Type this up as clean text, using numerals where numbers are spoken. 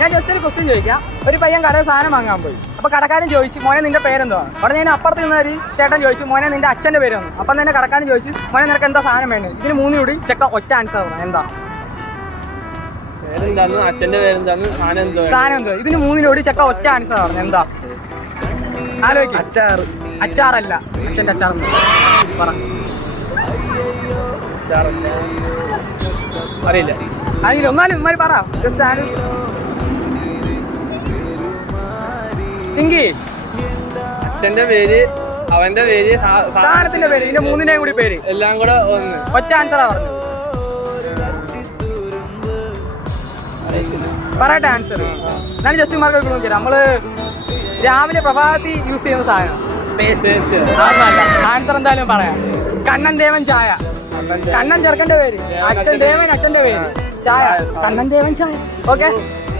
ഞാൻ ജസ്റ്റ് ഒരു ക്വസ്റ്റ്യൻ ചോദിക്കാം. ഒരു പയ്യൻ കടയിൽ സാധനം വാങ്ങാൻ പോയി. അപ്പോൾ കടക്കാരൻ ചോദിച്ചു, മോനെ നിന്റെ പേരെന്തോ? ഉടനെ ഞാൻ അപ്പുറത്ത് നിന്ന് ഒരു ചേട്ടൻ ചോദിച്ചു, മോനെ നിന്റെ അച്ഛൻ്റെ പേര് വന്നു. അപ്പം തന്നെ കടക്കാരൻ ചോദിച്ചു, മോനെ നിനക്ക് എന്താ സാധനം വേണ്ടത്? ഇതിന് മൂന്നുകൂടി ചെക്ക ഒറ്റ ആൻസർ പറഞ്ഞു. എന്താ അച്ഛന്റെ പേരെന്താണ്, സാധനം എന്തോ? ഇതിന് മൂന്നിനോട് ചെക്ക ഒറ്റ ആൻസർ പറഞ്ഞു. എന്താ ആലോചിക്കും? അച്ചാറ്. അച്ചാറല്ല, അച്ഛൻ്റെ അച്ചാറെന്ന് പറ. അറിയില്ല. അറിയില്ല, ഒന്നാലും ഇമ്മാര് പറ. ജസ്റ്റ് ആൻസർ തിങ്കി. അച്ഛന്റെ പേര്, അവന്റെ പേര്, സാധനത്തിന്റെ പേര്, ഇതിന്റെ മൂന്നിന്റെയും കൂടി പേര് എല്ലാം കൂടെ ഒന്ന്. ഒറ്റ ആൻസറാ പറഞ്ഞത്. പറയട്ടെ ആൻസർ. ഞാൻ ജസ്റ്റ് മാർക്ക് നോക്കിയാൽ നമ്മള് രാവിലെ പ്രഭാതത്തിൽ യൂസ് ചെയ്യുന്ന സാധനം. ആൻസർ എന്തായാലും പറയാം. കണ്ണൻ ദേവൻ ചായ. കണ്ണൻ ചെറുക്കന്റെ പേര്, അച്ഛൻ ദേവൻ അച്ഛന്റെ പേര്, ചായ. കണ്ണൻ ദേവൻ ചായ. ഓക്കെ.